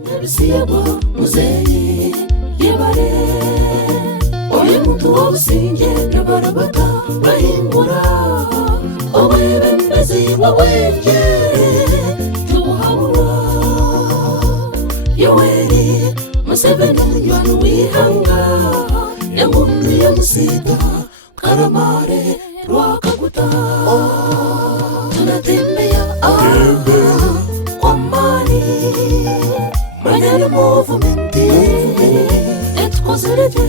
Nebisiyagwa muzeyi yebare oye muntu wobusinge nabarabata bahimbura obwebembezi bwabwenge tubuhabura Yoweri Museveni munywani w'ihanga n'emuntu y'omusita karamare rwakaguta tunatembea kwa mani Manyana movement etkozerete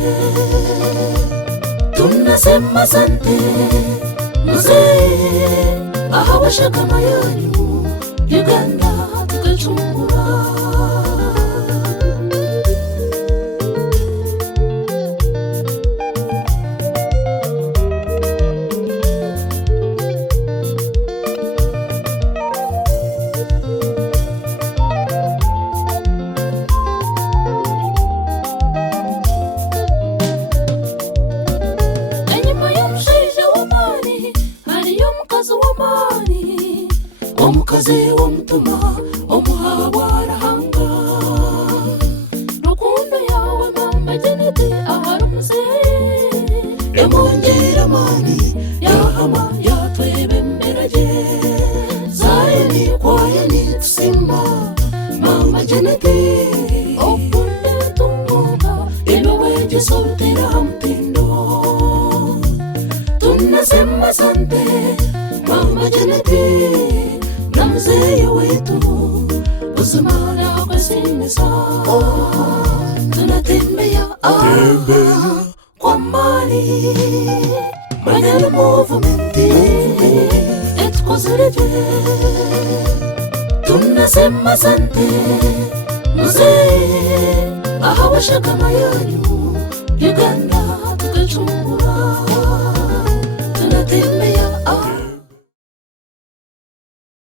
tunasema asante muzee ahawashaka mayanyu Uganda tukachungura Omukazi w'omutuma omuhabwara hanga rukundo yawe mama Jeneti ahari muzeyi emonjera mani yahama yatwebemberaje zayeni kwayeni tusimba mama Jeneti okunde tumuga iloweje soltera mtindo tunasema asante mama Jeneti Mzee wetu uzimana kwa sinisa tunatembea kwa mani Manyana movement etkozerete tunasema asante mzee ahawashaka mayanyu Uganda